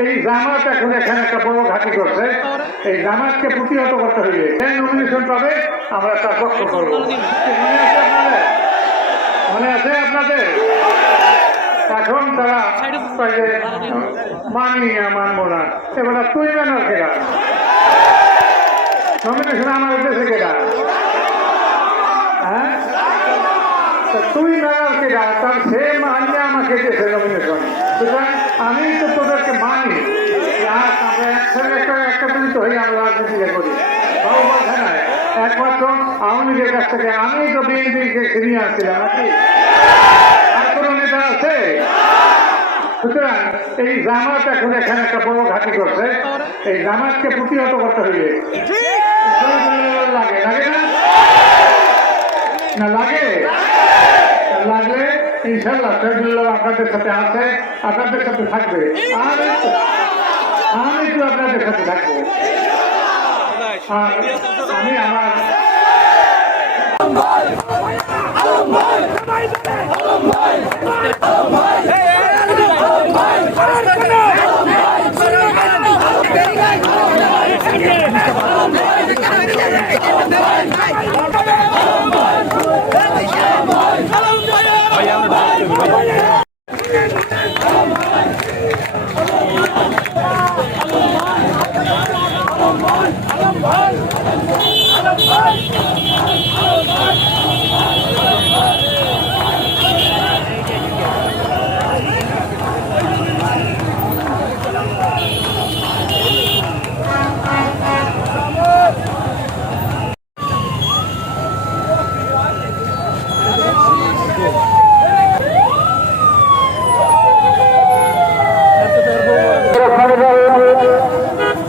এই জামাত এখন এখানে একটা বড় ঘাঁটি করছে, এই জামাতকে প্রতিহত করতে হইবে। নমিনেশন পাবে আমরা তার পক্ষ করবো। মনে আছে আপনাদের? এখন তারা মানি না, মানবো না। এবার তুই মেনো কেরা নমিনেশন আমার দেশে কেরা, হ্যাঁ তুই মেনার কেরা, তার সে মানিয়ে আমাকে দিয়েছে নমিনেশন। সুতরাং আমি তো তোদেরকে মানি, আমরা একসাথে একটা মিলিত হয়ে আমরা রাজনীতিটা করি। বাবু বলছে না একমাত্র আওয়ামী লীগের কাছ থেকে আমি তো বিএনপিকে ফিরিয়ে আসছিলাম নাকি, আর কোনো নেতা আছে? সুতরাং এই জামাত এখন এখানে একটা বড় ঘাঁটি করছে, এই জামাতকে প্রতিহত করতে হইবে। লাগে লাগে না, না লাগে? লাগলে ইনশাল্লাহ শহীদুল্লাহ আপনাদের সাথে আছে, আপনাদের সাথে থাকবে, আর আমি তো আপনাদের সাথে থাকবো। আর আমি আমার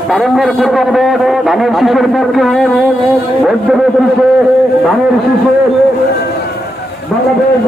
তারুণ্যের পূর্বে ধানের শীষের পক্ষে ভোট দেবে ধানের শীষে বাংলাদেশ